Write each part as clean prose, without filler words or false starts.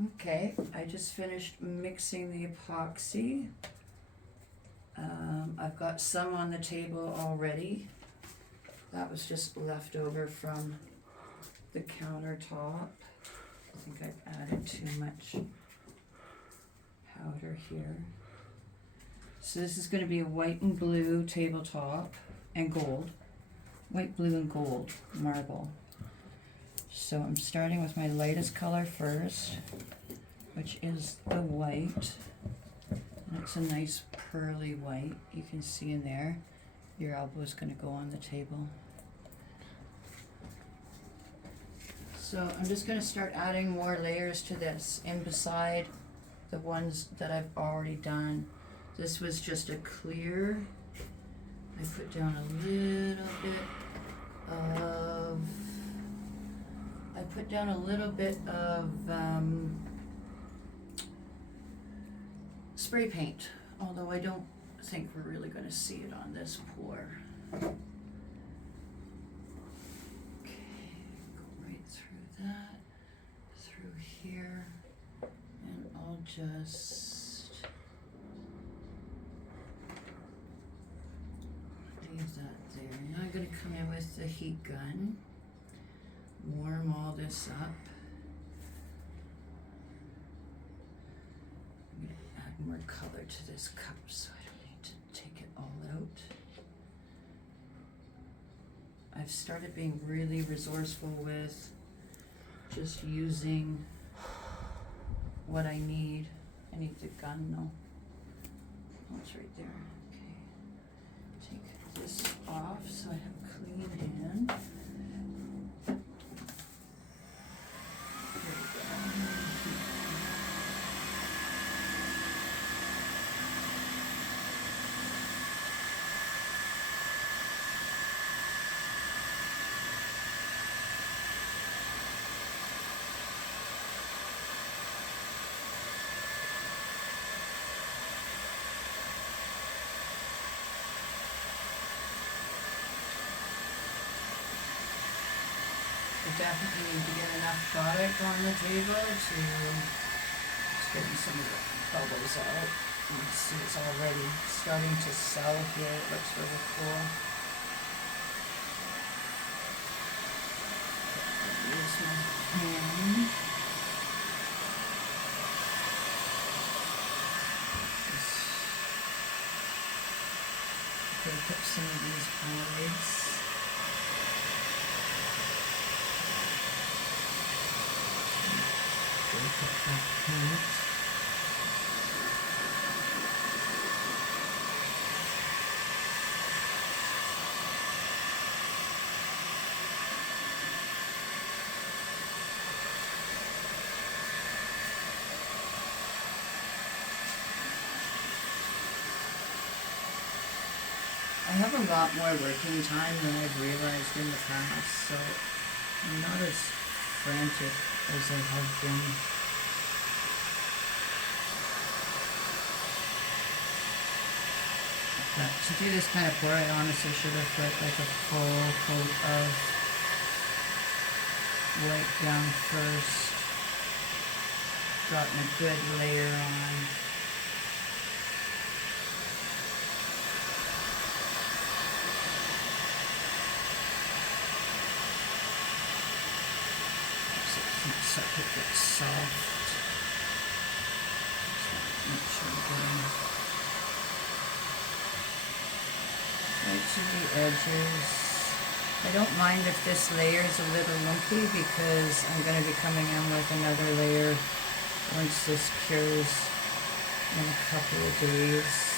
Okay, I just finished mixing the epoxy. I've got some on the table already. That was just left over from the countertop. I think I've added too much powder here. So this is going to be a white and blue tabletop and gold. White, blue, and gold marble. So I'm starting with my lightest color first, which is the white. And it's a nice pearly white. You can see in there. Your elbow is going to go on the table. So I'm just going to start adding more layers to this in beside the ones that I've already done. This was just a clear. I put down a little bit of spray paint, although I don't think we're really going to see it on this pour. Okay, go right through that, through here, and I'll just leave that there. Now I'm going to come in with the heat gun, warm all this up. I'm going to add more color to this cup so I don't need to take it all out. I've started being really resourceful with just using what I need. I need the gun though. Oh, it's right there. Okay. Take this off so I have a clean hand. Definitely need to get enough product on the table to just getting some of the bubbles out. You can see it's already starting to sell here. It looks really cool. Use my hand. Pick up some of these boards. I have a lot more working time than I've realized in the past, so I'm not as frantic as I have been. But to do this kind of pour, I honestly should have put like a full coat of white down first, gotten a good layer on. So it gets soft. Just make sure I'm getting right to the edges. I don't mind if this layer is a little lumpy because I'm going to be coming in with another layer once this cures in a couple of days.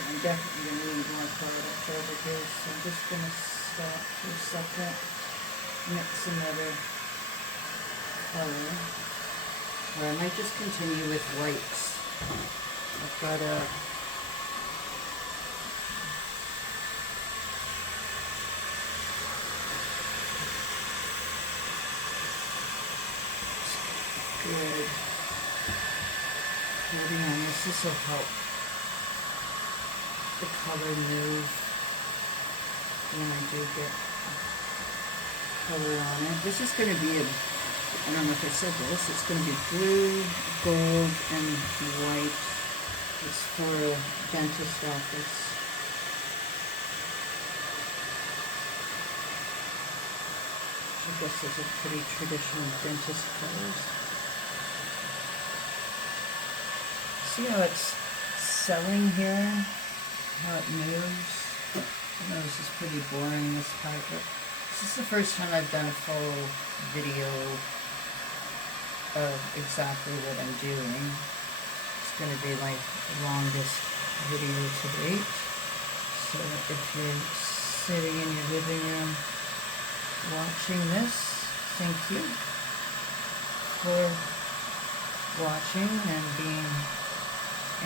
I'm definitely going to need more product over here, so I'm just going to stop for a second, mix another color, or I might just continue with whites. I've got a good coating on this. This will help the color move when I do get color on it. This is going to be I don't know if I said this, it's going to be blue, gold, and white. It's for a dentist office. I guess those are pretty traditional dentist colors. See how it's selling here? How it moves. I know this is pretty boring, this part, but this is the first time I've done a full video of exactly what I'm doing. It's going to be my longest video to date. So if you're sitting in your living room watching this, thank you for watching and being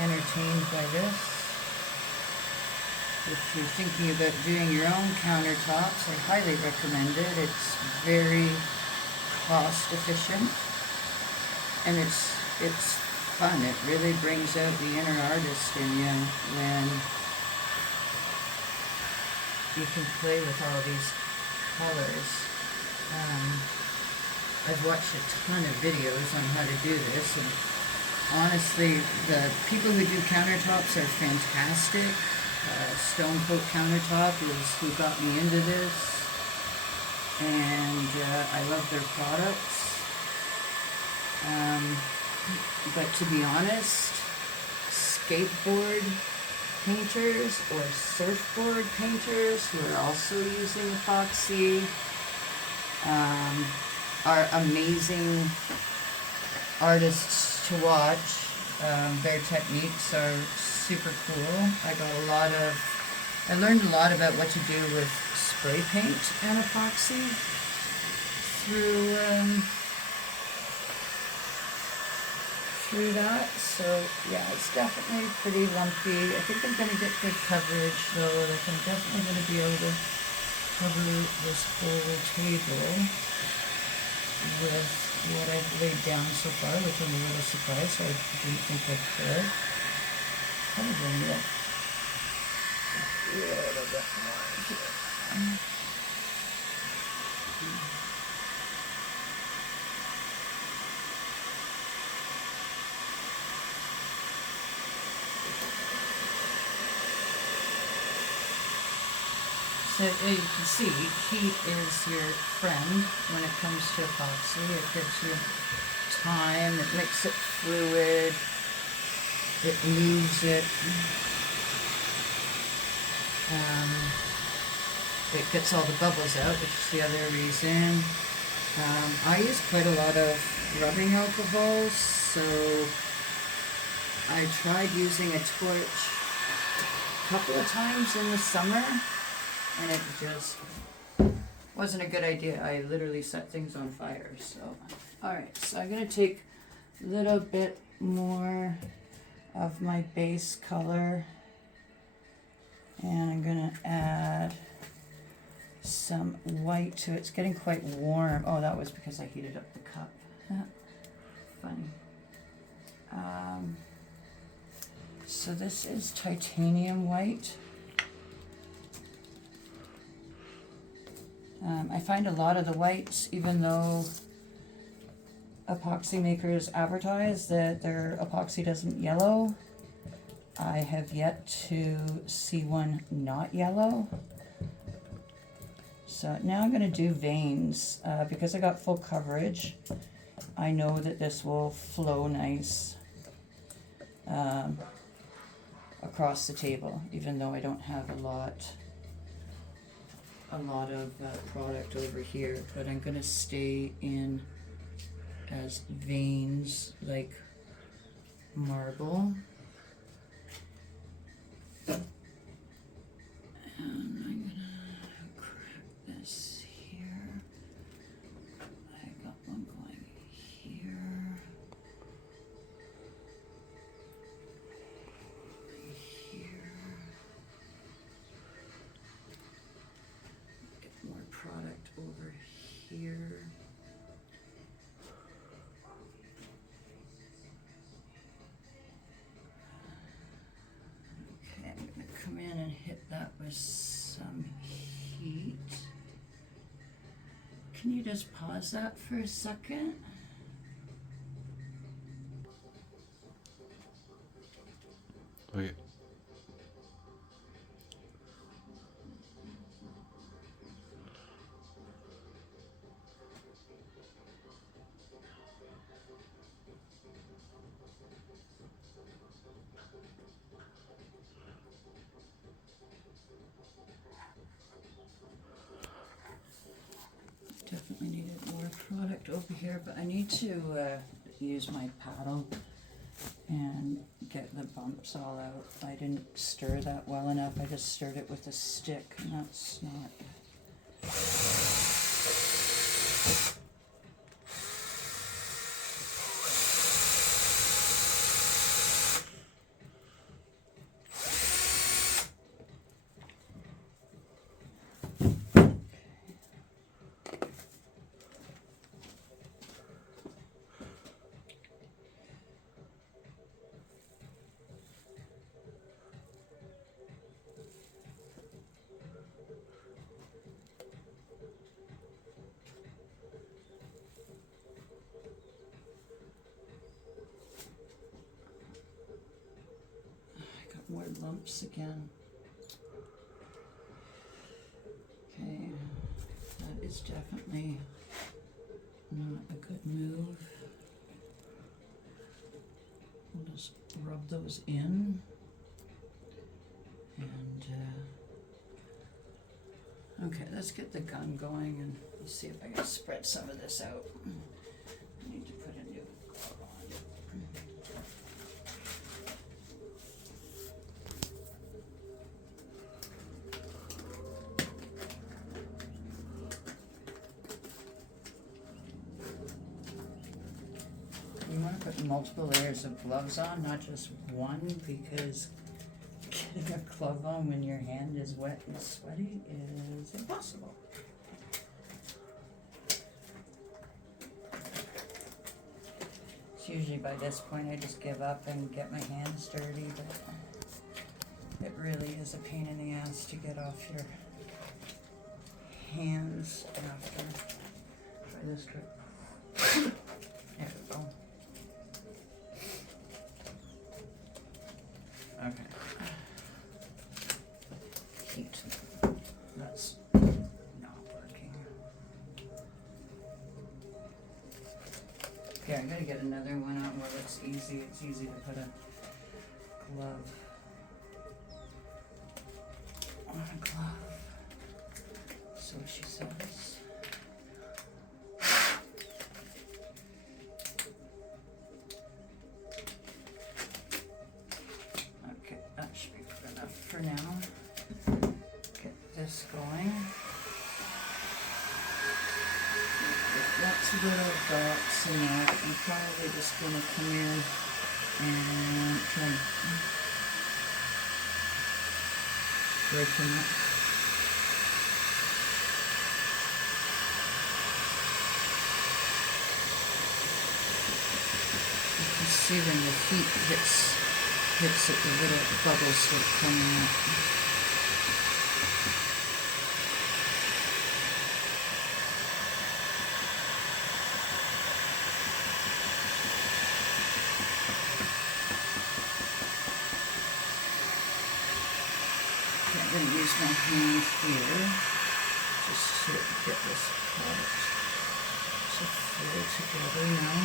entertained by this. If you're thinking about doing your own countertops, I highly recommend it. It's very cost efficient, and it's fun. It really brings out the inner artist in you when you can play with all these colors. I've watched a ton of videos on how to do this, and honestly, the people who do countertops are fantastic. Stone Coat Countertop is who got me into this, and I love their products. But to be honest, skateboard painters or surfboard painters who are also using epoxy are amazing artists to watch. Their techniques are super cool. I learned a lot about what to do with spray paint and epoxy through that. So yeah, it's definitely pretty lumpy. I think I'm going to get good coverage though. Like I'm definitely going to be able to cover this whole table with what I've laid down so far, which I'm a little surprised. I didn't think I could. Probably a little bit more here. So you can see, heat is your friend when it comes to epoxy. It gives you time, it makes it fluid, it moves it. It gets all the bubbles out, which is the other reason. I use quite a lot of rubbing alcohols, so I tried using a torch a couple of times in the summer, and it just wasn't a good idea. I literally set things on fire. So, alright, so I'm going to take a little bit more of my base color, and I'm gonna add some white to it. It's getting quite warm. Oh, that was because I heated up the cup. Funny. So this is titanium white. I find a lot of the whites, even though epoxy makers advertise that their epoxy doesn't yellow, I have yet to see one not yellow. So now I'm going to do veins. Because I got full coverage, I know that this will flow nice across the table, even though I don't have a lot of product over here, but I'm going to stay in as veins like marble. And I'm going to crack this here. I got one going here. More product over here. Okay, I'm going to come in and hit that with some heat. Can you just pause that for a second? Okay. Definitely needed more product over here, but I need to use my paddle and get the bumps all out. I didn't stir that well enough. I just stirred it with a stick, and that's not... more lumps again. Okay, that is definitely not a good move. We'll just rub those in, and okay, let's get the gun going and let's see if I can spread some of this out. I need to put a new glove on. You want to put multiple layers of gloves on, not just one, because getting a glove on when your hand is wet and sweaty is impossible. It's usually by this point I just give up and get my hands dirty, but it really is a pain in the ass to get off your hands after. Try this trick. There we go. Okay. Heat. That's not working. Okay, I gotta get another one out where it's easy. It's easy to put a glove on a glove. So she says. Okay, that should be good enough for now. Get this going. Get lots of little dots in that. I'm probably just gonna come in and try and break them up. You can see when your feet hits it, the little bubbles start coming out. I'm going to use my hand here just to get this product to flow together now.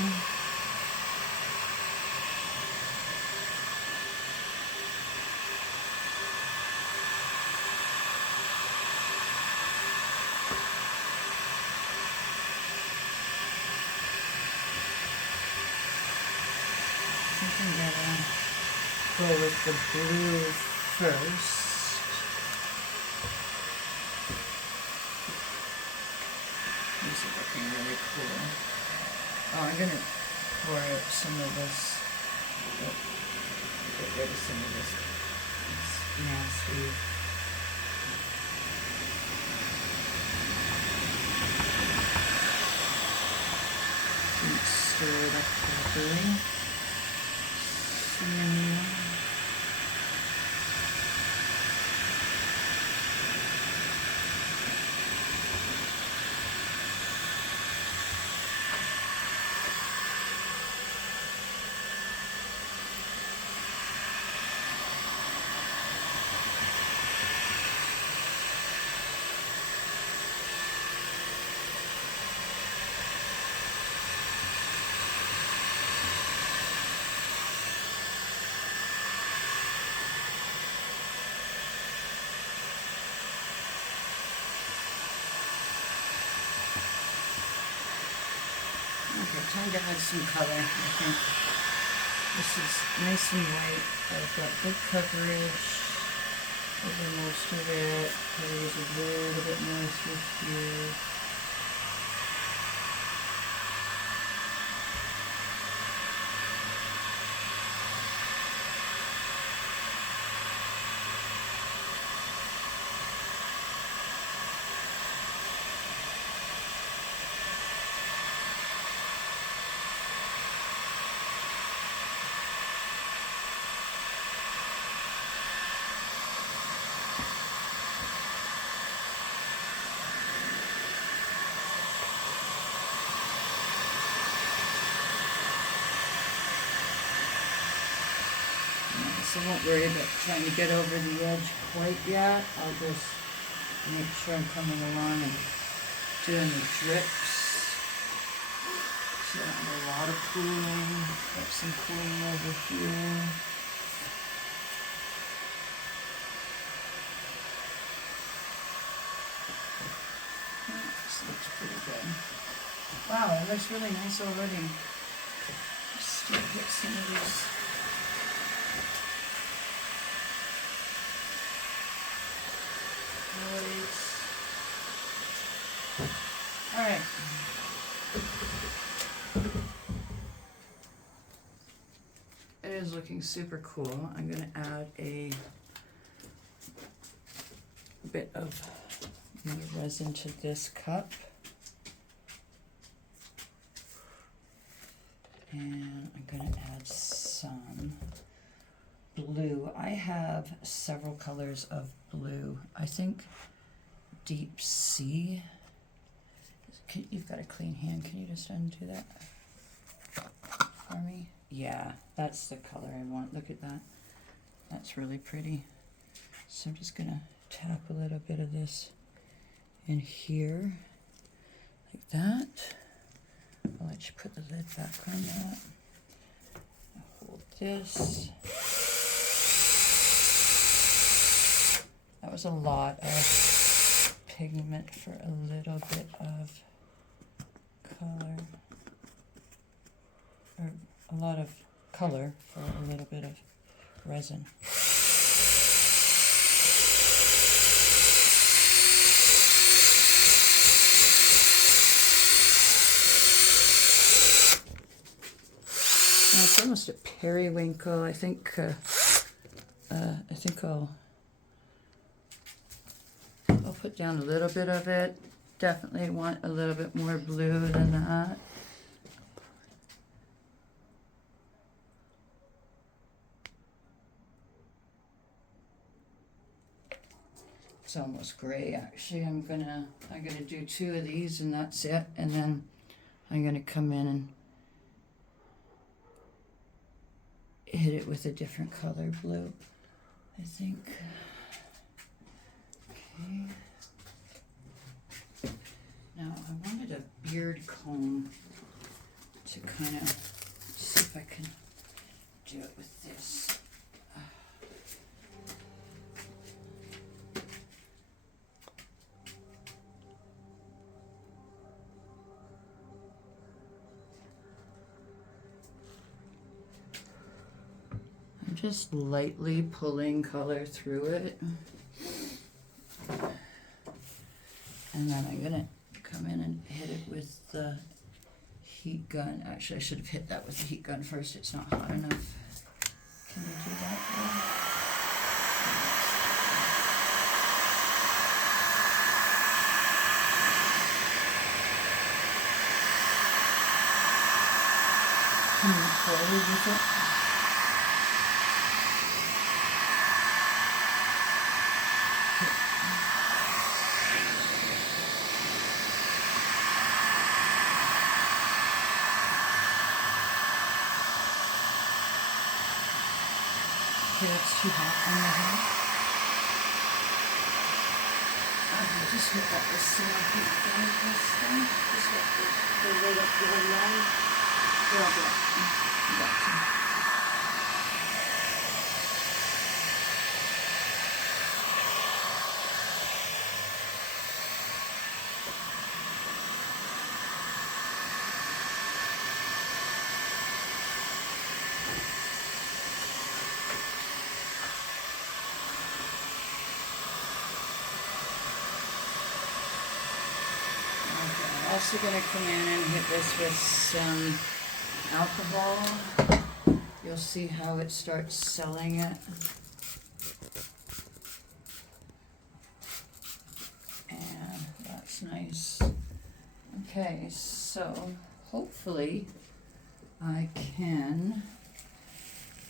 I think I'm going to go with the blue first. These are looking really cool. Oh, I'm going to pour out some of this. Get rid of some of this. It's nasty. Didn't stir it up properly. Okay, time to add some color. I think this is nice and white. I've got good coverage over most of it. There's a little bit more through here. So I won't worry about trying to get over the edge quite yet. I'll just make sure I'm coming along and doing the drips. So I have a lot of cooling. Got some cooling over here. This looks pretty good. Wow, it looks really nice already. Just to get some of these. Alright. It is looking super cool. I'm going to add a bit of resin to this cup. And I'm going to add some blue. I have several colors of blue. I think deep sea. You've got a clean hand. Can you just undo that for me? Yeah, that's the color I want. Look at that. That's really pretty. So I'm just going to tap a little bit of this in here, like that. I'll let you put the lid back on that. I'll hold this. That was a lot of pigment for a little bit of color, or a lot of color for a little bit of resin. it's almost a periwinkle. I think I'll put down a little bit of it. Definitely want a little bit more blue than that. It's almost gray actually. I'm gonna do 2 of these and that's it, and then I'm gonna come in and hit it with a different color blue, I think. Okay. Now I wanted a beard comb to kind of see if I can do it with this. I'm just lightly pulling color through it. And then I'm gonna come in and hit it with the heat gun. Actually, I should have hit that with the heat gun first. It's not hot enough. Can you do that? Coming forward with it. Okay, that's too hot on the head. Okay, just hit that with some heat gun this thing. Just get the lid up really long. You're all good. You got to. Also going to come in and hit this with some alcohol. You'll see how it starts selling it. And that's nice. Okay, so hopefully I can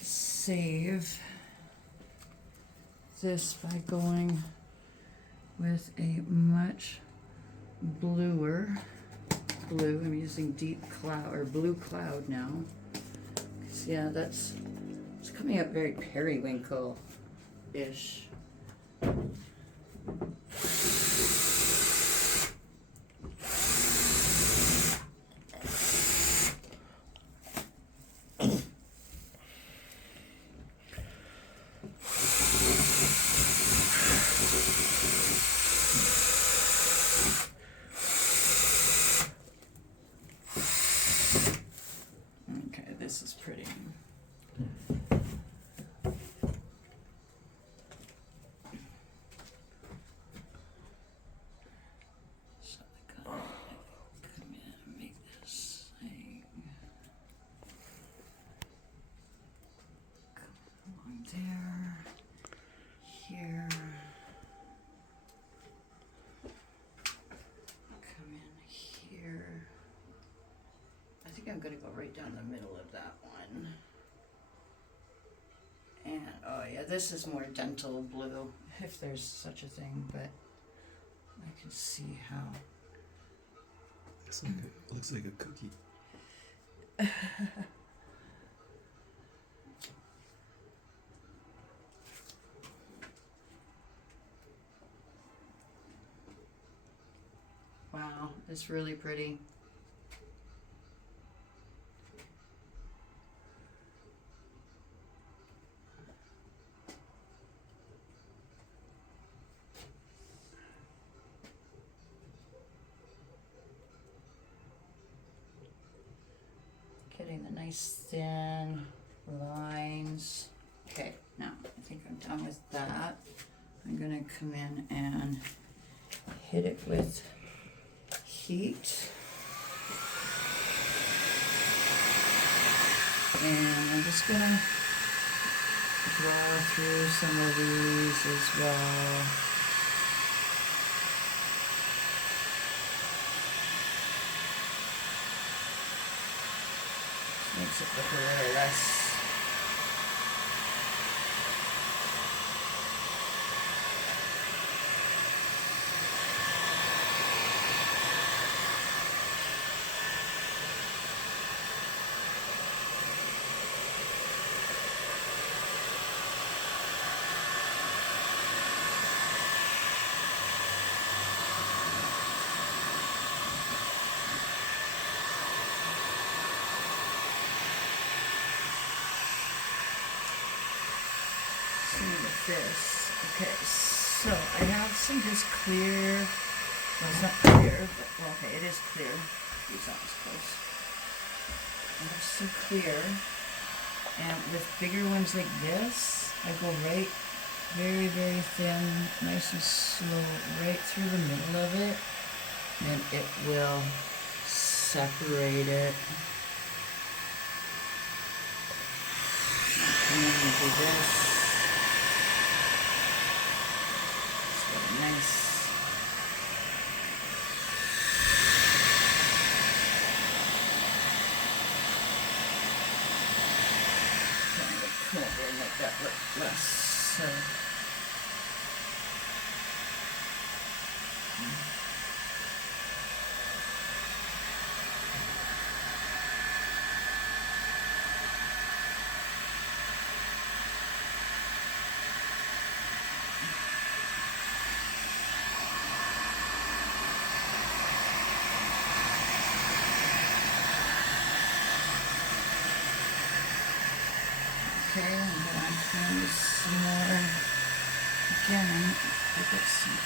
save this by going with a much bluer blue. I'm using deep cloud or blue cloud now. 'Cause yeah, it's coming up very periwinkle-ish. This is pretty. So I gotta come in and make this thing come along there, here, come in here. I think I'm gonna go right down the middle of that one. And, oh yeah, this is more dental blue, if there's such a thing, but I can see how. It looks like a cookie. Wow, it's really pretty. Getting the nice thin lines. Okay, now I think I'm done with that. I'm gonna come in and hit it with heat. And I'm just gonna draw through some of these as well. This makes it look a little less. With this. Okay, so I have some just clear, well it's not clear, but well, okay, it is clear. These aren't as close. I have some clear, and with bigger ones like this, I go right, very, very thin, nice and slow, right through the middle of it, and it will separate it. And then we do this. Nice. Trying to come over and make that look less so. Okay, I'm going to find some more. Again, I got some.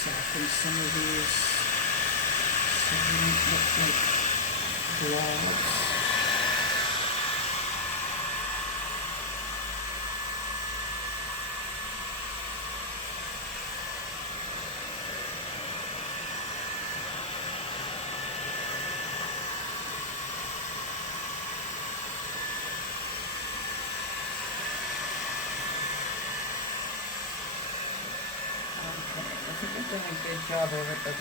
Soften some of these so they don't look like blobs. I think I've done a good job of it, but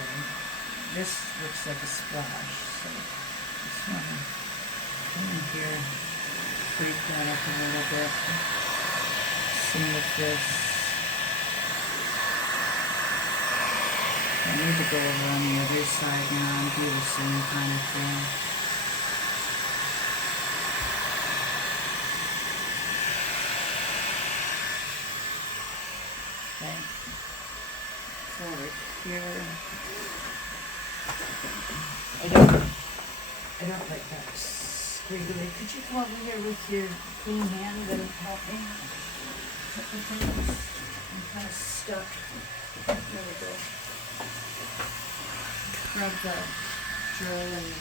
this looks like a splash, so I just want to come in here, break that up a little bit. Same with this. I need to go over on the other side now and do the same kind of thing. Okay. Forward here. I don't like that squiggly. Could you come over here with your clean hand and help me? Put the things. I'm kind of stuck. There we go. Grab the drill and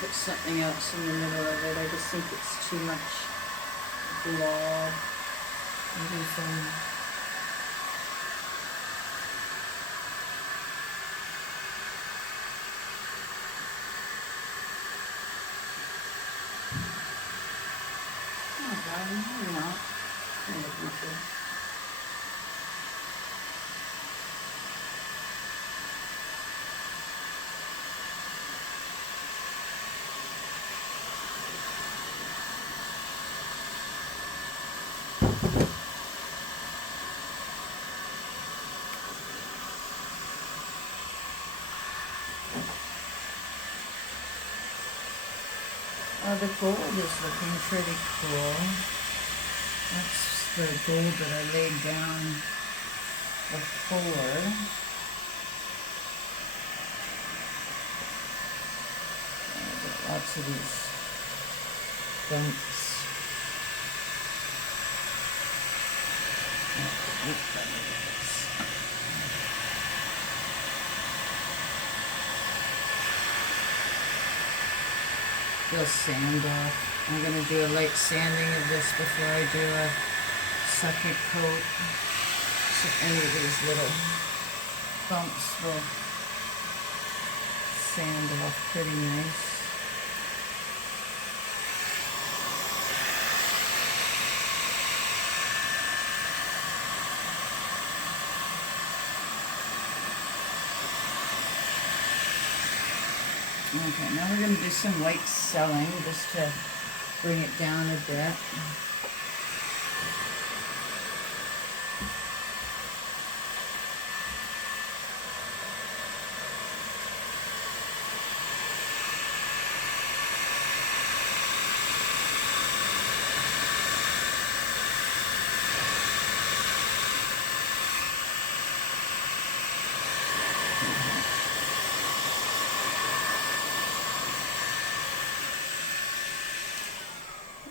put something else in the middle of it. I just think it's too much blob. Maybe some. Maybe not. Maybe we should. The gold is looking pretty cool. That's the gold that I laid down before. I've got lots of these bumps. We'll sand off. I'm going to do a light sanding of this before I do a second coat. So any of these little bumps will sand off pretty nice. Okay, now we're going to do some white selling just to bring it down a bit.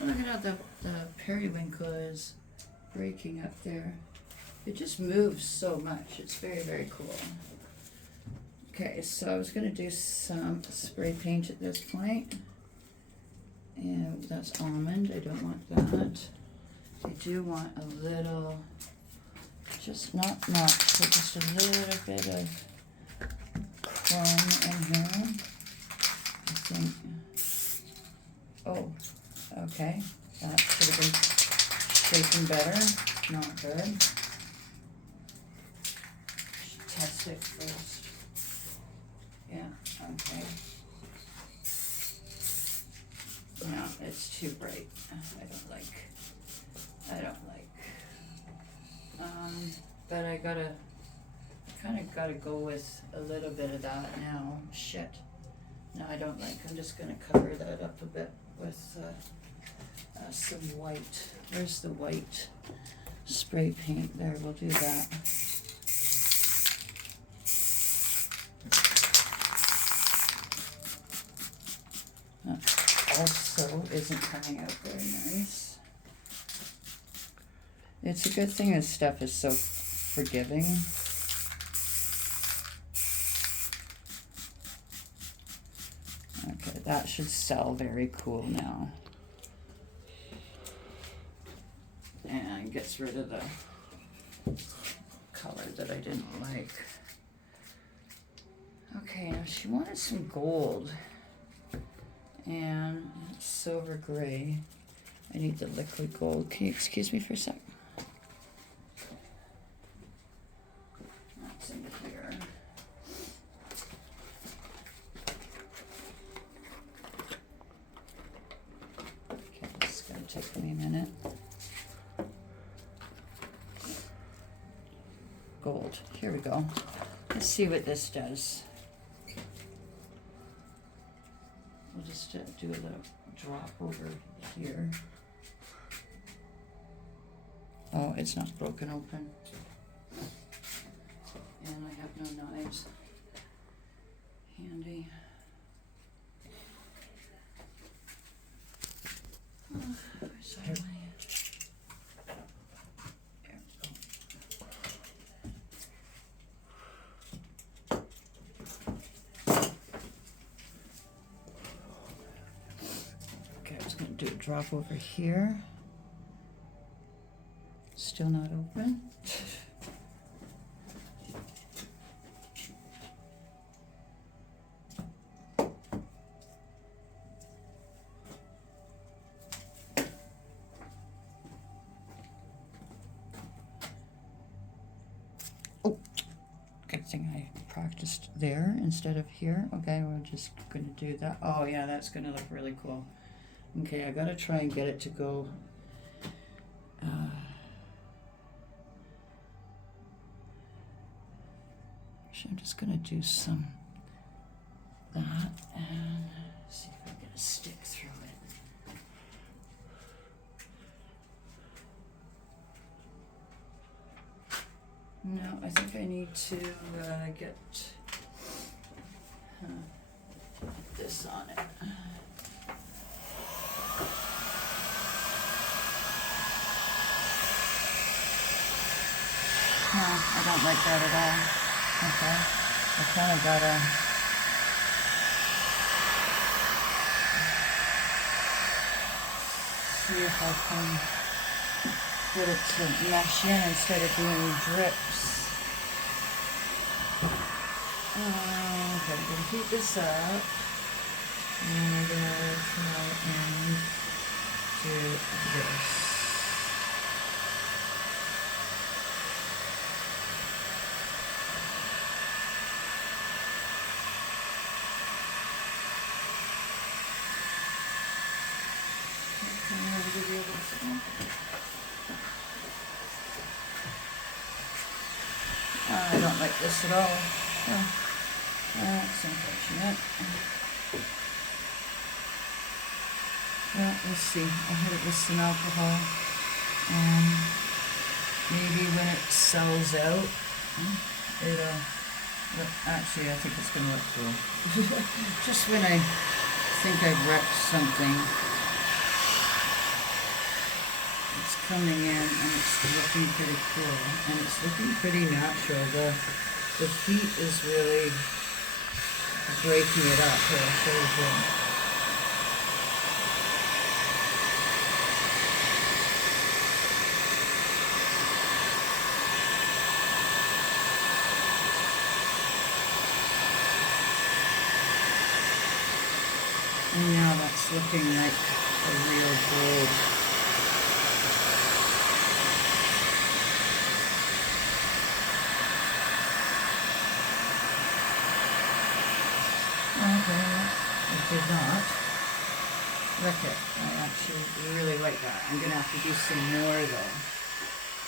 Look at how the periwinkle is breaking up there. It just moves so much. It's very, very cool. Okay, so I was going to do some spray paint at this point. And that's almond. I don't want that. I do want a little, just not much, but just a little bit of chrome in here. I think. Oh. Okay, that should have been shaken better. Not good. Should test it first. Yeah, okay. No, it's too bright. I don't like. But I kind of gotta go with a little bit of that now. Shit. No, I don't like. I'm just gonna cover that up a bit with some white. Where's the white spray paint? There, we'll do that. That also isn't coming out very nice. It's a good thing this stuff is so forgiving. Okay, that should sell very cool now. And gets rid of the color that I didn't like. Okay, now she wanted some gold and silver gray. I need the liquid gold. Can you excuse me for a sec? That's in here. Okay, this is gonna take me a minute. Gold. Here we go. Let's see what this does. We'll just do a little drop over here. Oh, it's not broken open. And I have no knives handy. Oh, where's all my... Do a drop over here. Still not open. thing I practiced there instead of here. Okay, we're just gonna do that. Oh yeah, that's gonna look really cool. Okay, I gotta try and get it to go. So I'm just gonna do some that and see if I can get a stick through it. No, I think I need to get this on it. No, I don't like that at all. Okay, I kind of gotta see if I can get it to mesh in instead of doing drips. Okay, I'm gonna heat this up, and I'm gonna try and do this. I don't like this at all. Oh, that's unfortunate. Well, let's see. I'll hit it with some alcohol. And maybe when it sells out, it'll... Actually, I think it's going to look cool. Just when I think I've wrecked something, it's coming in and it's looking pretty cool. And it's looking pretty natural. The heat is really breaking it up. Here, I'll show you. And now that's looking like a real gold. Okay, it did not wreck it. I actually really like that. I'm going to have to do some more though,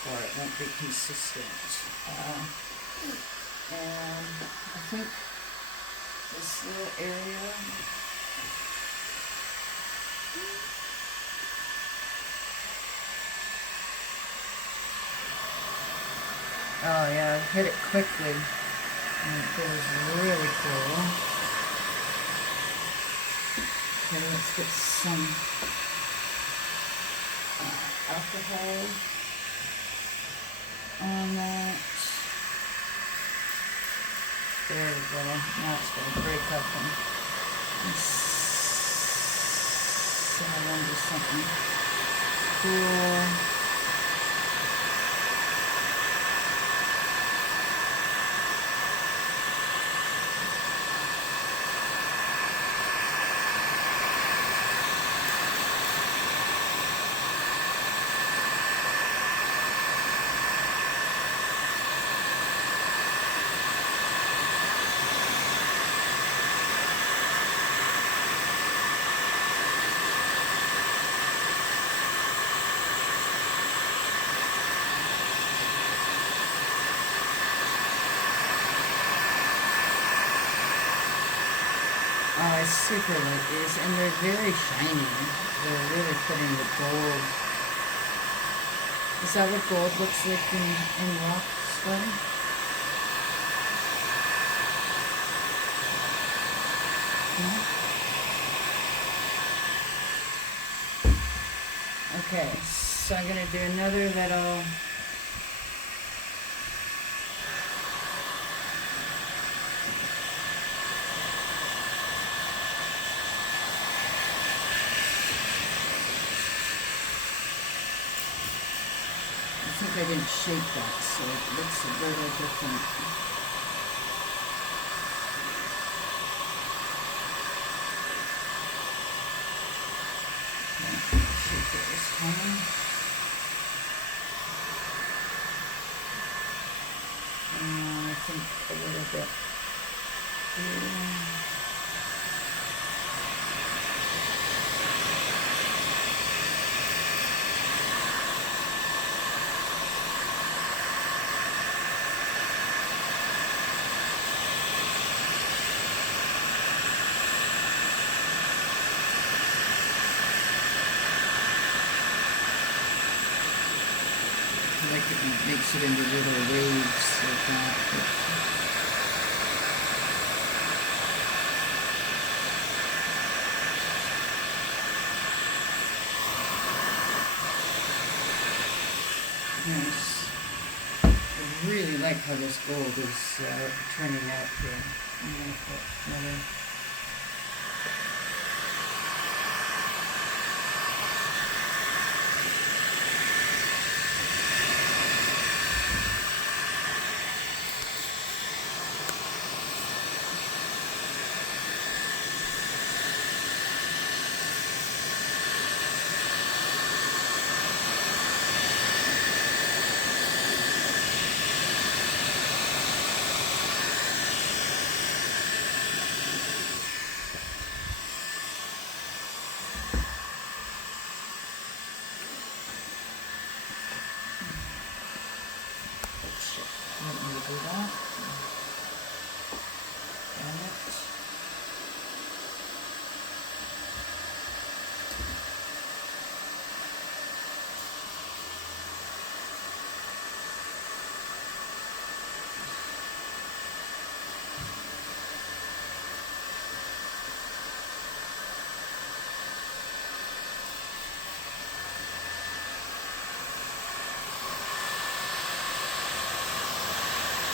or it won't be consistent. And I think this little area... Oh yeah, hit it quickly, and it goes really cool. Okay, let's get some alcohol on that. There we go. Now it's going to break up and settle into something cool. Oh, I super like these, and they're very shiny. They're really putting the gold. Is that what gold looks like in rock stone? No? Okay, so I'm going to do another little... I think I didn't shape that, so it looks a little different. Okay, shape it this time. I think a little bit here. I like it makes it into little waves like that. Nice. I really like how this gold is turning out here. I'm going to put another. Let me do that. Damn it.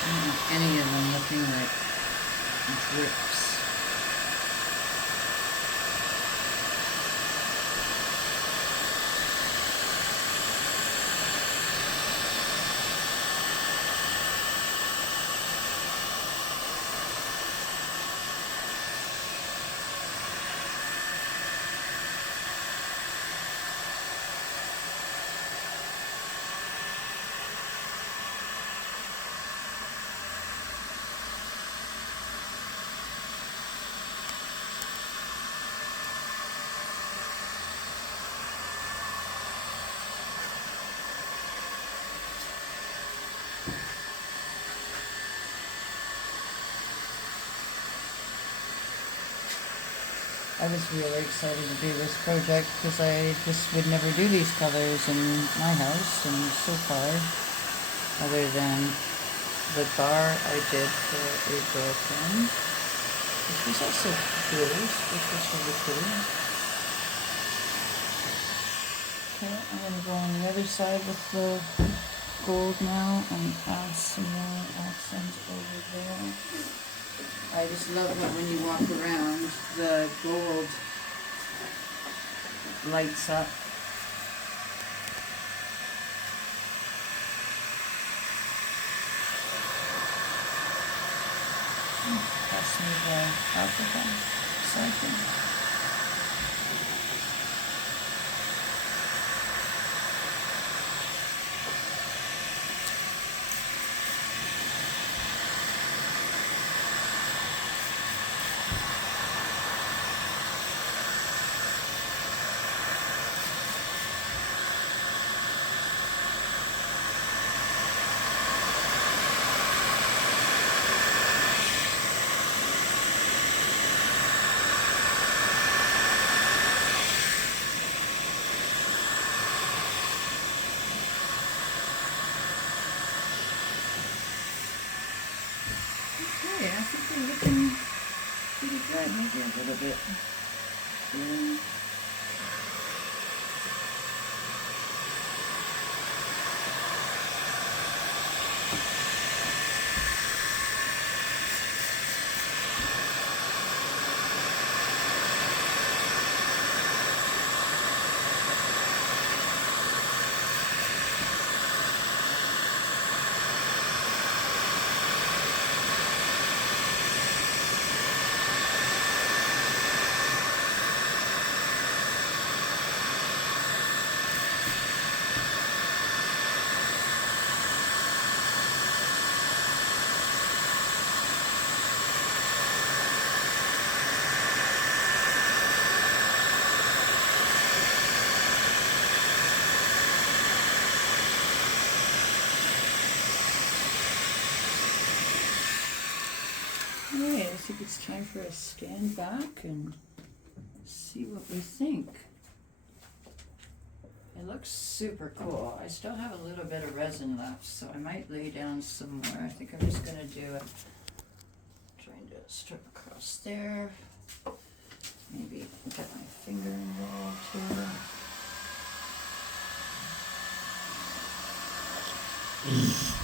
I don't want any of them looking like drips. I was really excited to do this project because I just would never do these colors in my house, and so far, other than the bar I did for a girlfriend, which was also blues, which was really pretty. Okay, I'm going to go on the other side with the gold now and add some more accent over there. I just love that when you walk around, the gold lights up. Pass me the alcohol cycle. Okay, I think we're looking pretty good. Maybe a little bit here. Alright, I think it's time for a stand back and see what we think. It looks super cool. I still have a little bit of resin left, so I might lay down some more. I think I'm just gonna do it. Trying to strip across there. Maybe get my finger involved here. Nice.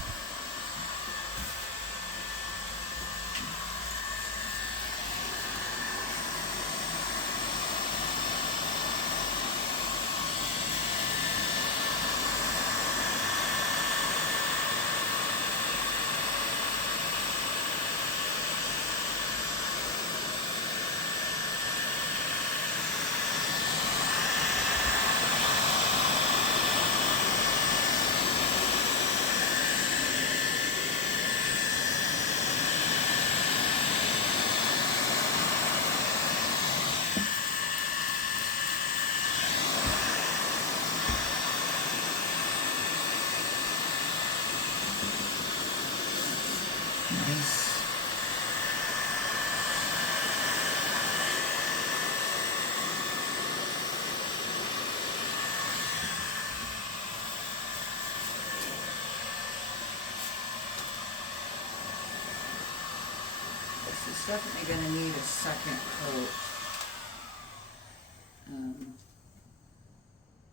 This is definitely gonna need a second coat.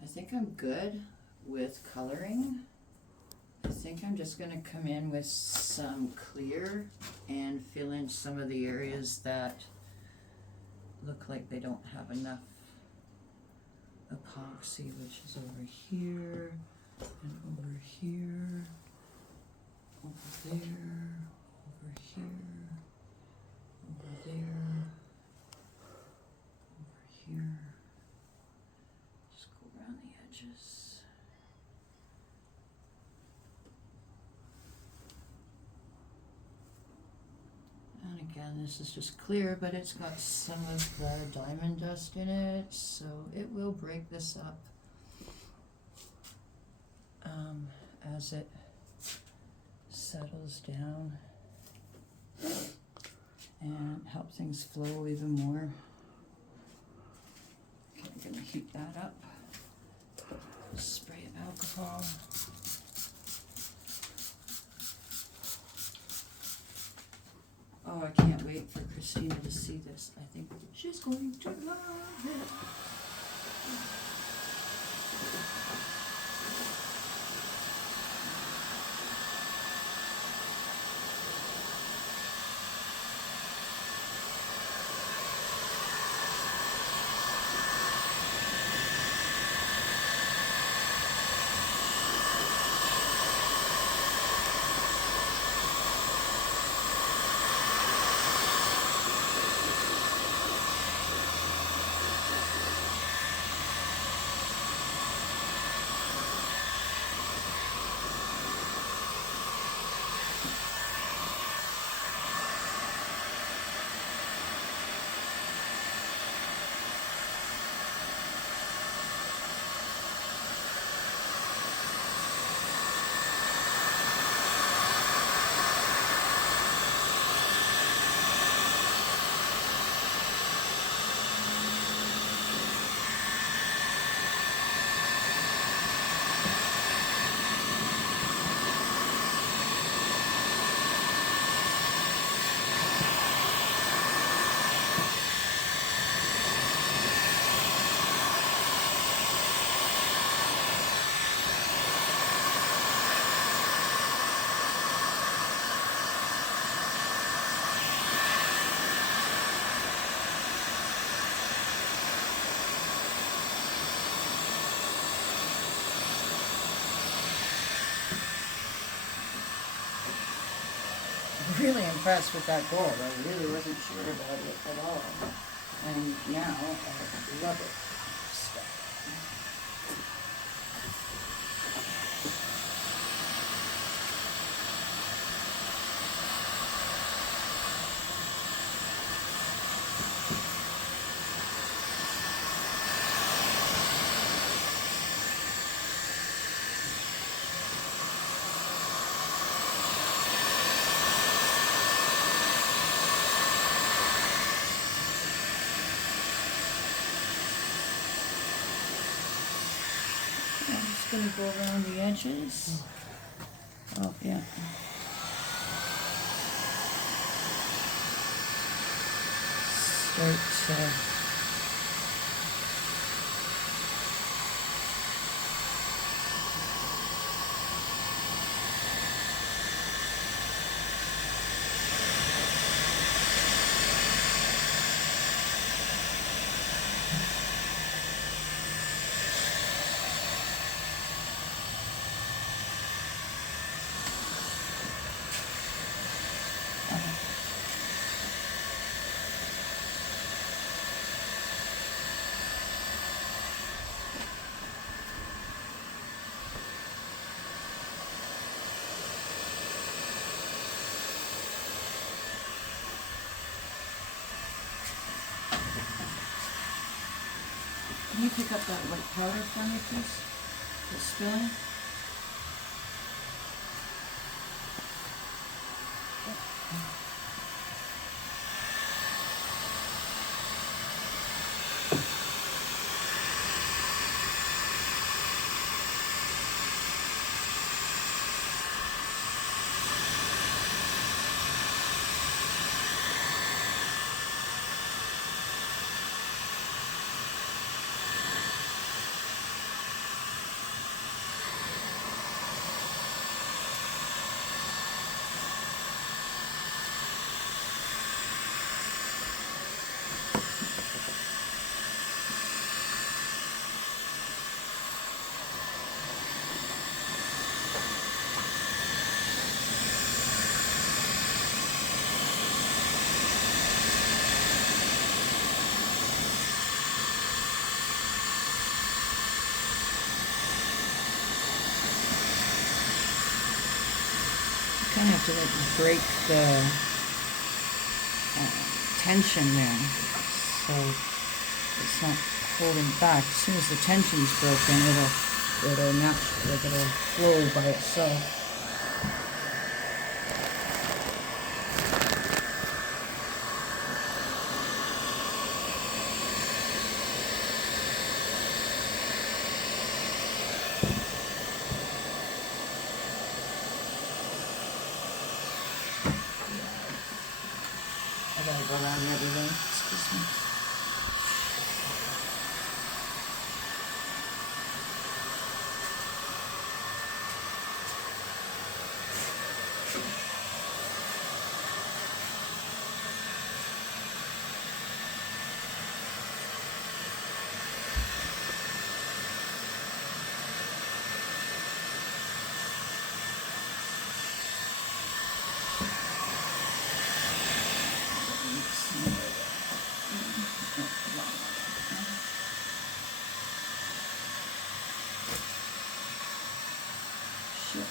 I think I'm good with coloring. I think I'm just gonna come in with some clear and fill in some of the areas that look like they don't have enough epoxy, which is over here and over here, over there, over here, over there, over here. Just go around the edges. And again, this is just clear, but it's got some of the diamond dust in it, so it will break this up as it settles down and help things flow even more. Okay, I'm gonna heat that up. Spray of alcohol. Oh, I can't wait for Christina to see this. I think she's going to love it. Really impressed with that gold. I really wasn't sure about it at all. And now I love it. gonna go around the edges. Oh, yeah. Start to Can you pick up that white powder for me, please? It's spilling. Kind of have to like break the tension there, so it's not holding back. As soon as the tension's broken, it'll flow by itself. I gotta go around everything. Excuse me. Sure.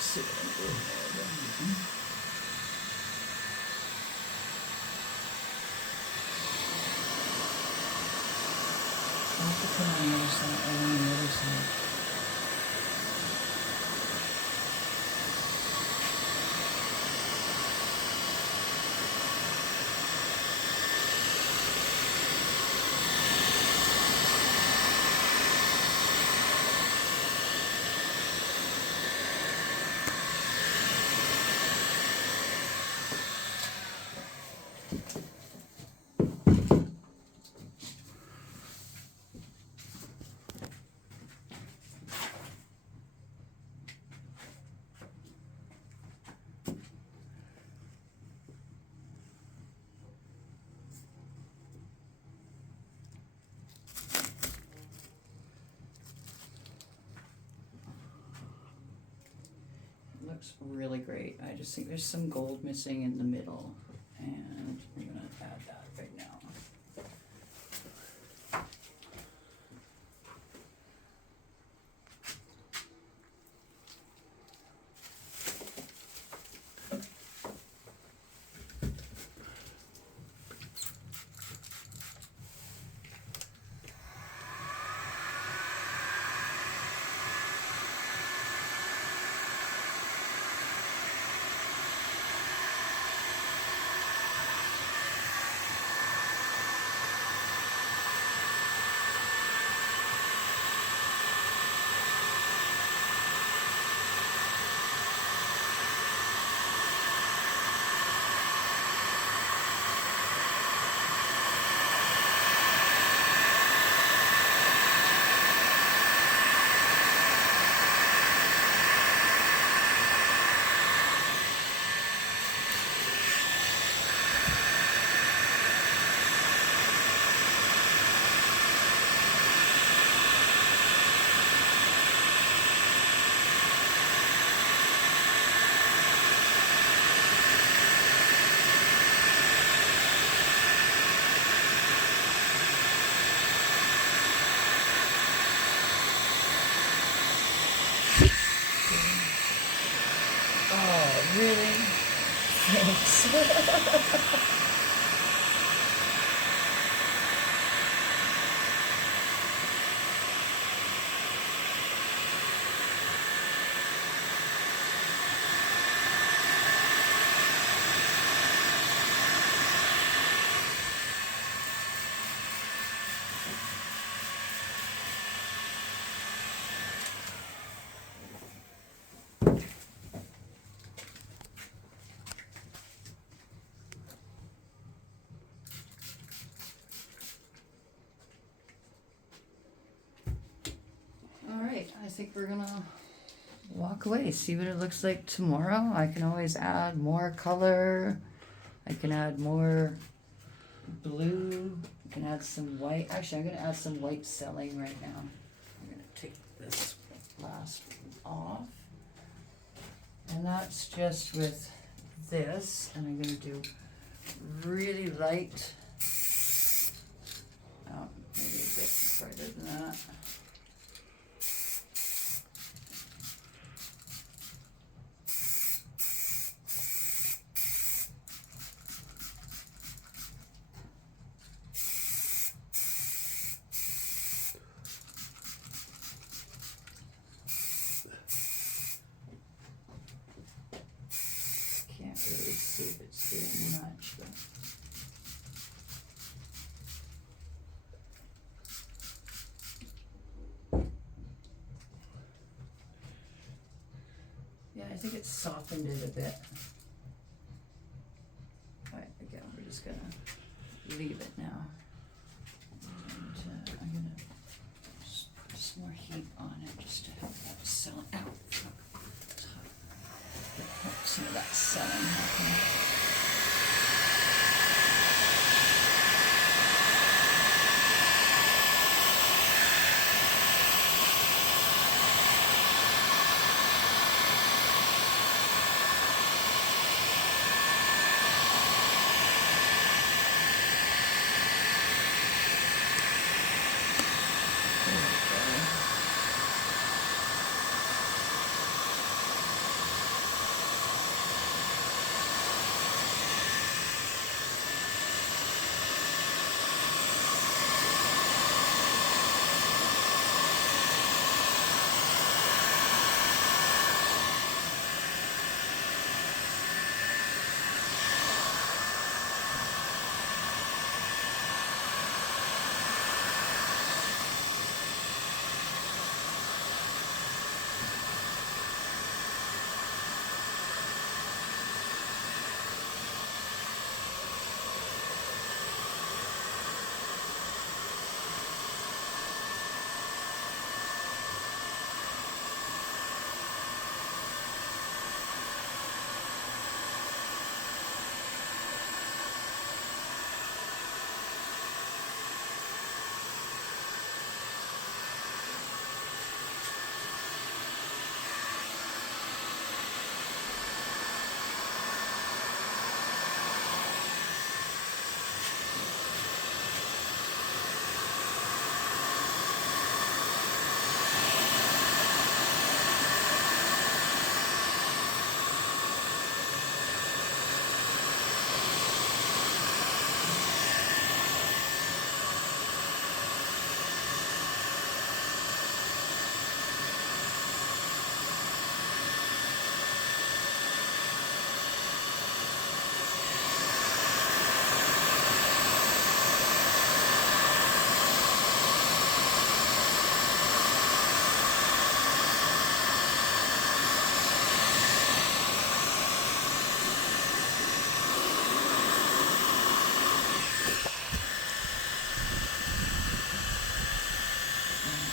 See what I'm doing there. I'll have to put on the other side, along the other side. looks really great. I just think there's some gold missing in the middle, and I'm gonna add that right now. Oh, really? Thanks. Alright, I think we're gonna walk away, see what it looks like tomorrow. I can always add more color. I can add more blue. I can add some white. Actually, I'm gonna add some white selling right now. I'm gonna take this last one off. And that's just with this, and I'm gonna do really light, maybe a bit brighter than that. Can't really see if it's doing much, but yeah, I think it's softened it a bit. Alright, again, we're just gonna leave it now. And I'm gonna just put some more heat on it just to help that sell out. Help some of that selling happen.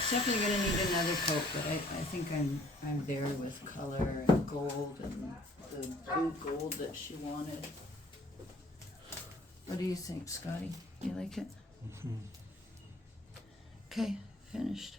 definitely gonna need another coat, but I think I'm there with color and gold and the blue gold that she wanted. What do you think, Scotty? You like it? Okay, finished.